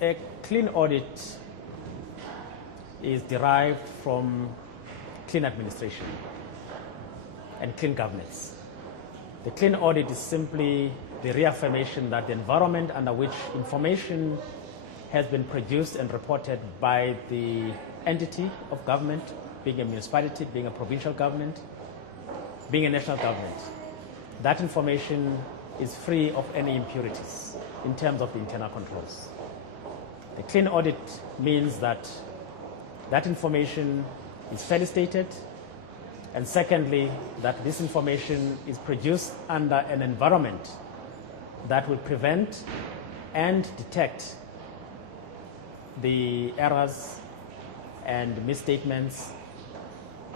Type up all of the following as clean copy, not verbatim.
A clean audit is derived from clean administration and clean governance. The clean audit is simply the reaffirmation that the environment under which information has been produced and reported by the entity of government, being a municipality, being a provincial government, being a national government, that information is free of any impurities in terms of the internal controls. The clean audit means that that information is fairly stated, and secondly, that this information is produced under an environment that will prevent and detect the errors and misstatements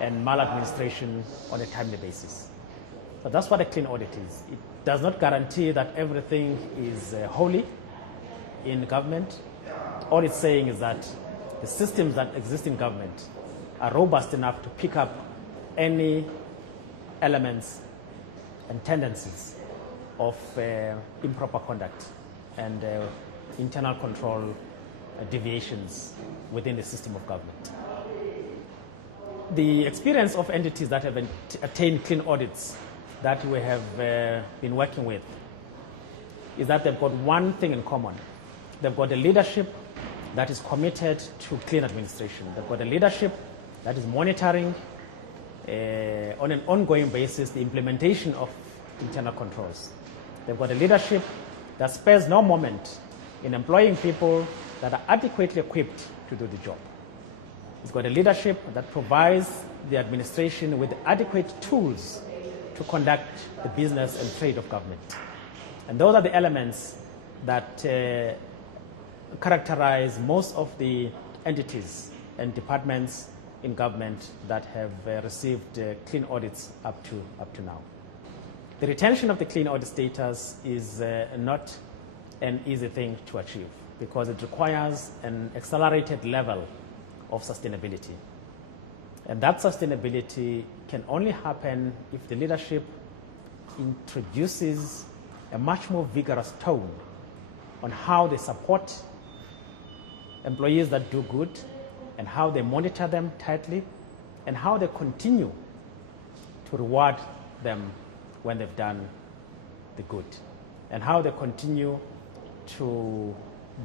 and maladministration on a timely basis. So that's what a clean audit is. It does not guarantee that everything is holy in government. All it's saying is that the systems that exist in government are robust enough to pick up any elements and tendencies of improper conduct and internal control deviations within the system of government. The experience of entities that have attained clean audits that we have been working with is that they've got one thing in common. They've got a leadership that is committed to clean administration. They've got a leadership that is monitoring on an ongoing basis the implementation of internal controls. They've got a leadership that spares no moment in employing people that are adequately equipped to do the job. It's got a leadership that provides the administration with adequate tools to conduct the business and trade of government. And those are the elements that characterize most of the entities and departments in government that have received clean audits up to now. The retention of the clean audit status is not an easy thing to achieve because it requires an accelerated level of sustainability. And that sustainability can only happen if the leadership introduces a much more vigorous tone on how they support employees that do good and how they monitor them tightly and how they continue to reward them when they've done the good and how they continue to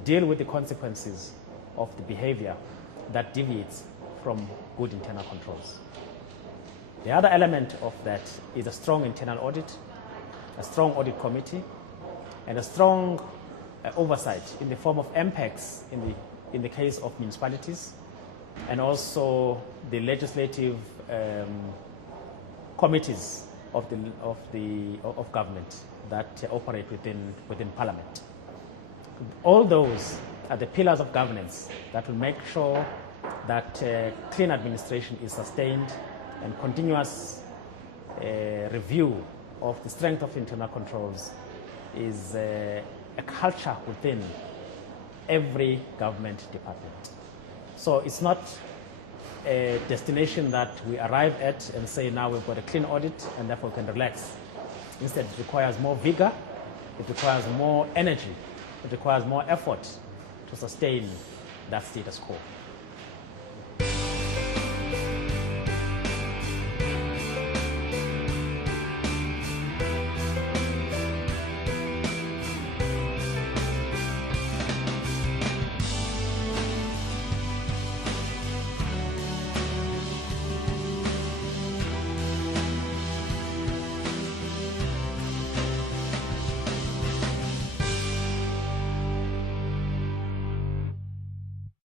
deal with the consequences of the behavior that deviates from good internal controls. The other element of that is a strong internal audit, a strong audit committee, and a strong oversight in the form of MPECs in the case of municipalities, and also the legislative committees of government that operate within Parliament. All those are the pillars of governance that will make sure that clean administration is sustained and continuous review of the strength of internal controls is a culture within every government department. So it's not a destination that we arrive at and say now we've got a clean audit and therefore we can relax. Instead, it requires more vigor, it requires more energy, it requires more effort to sustain that status quo.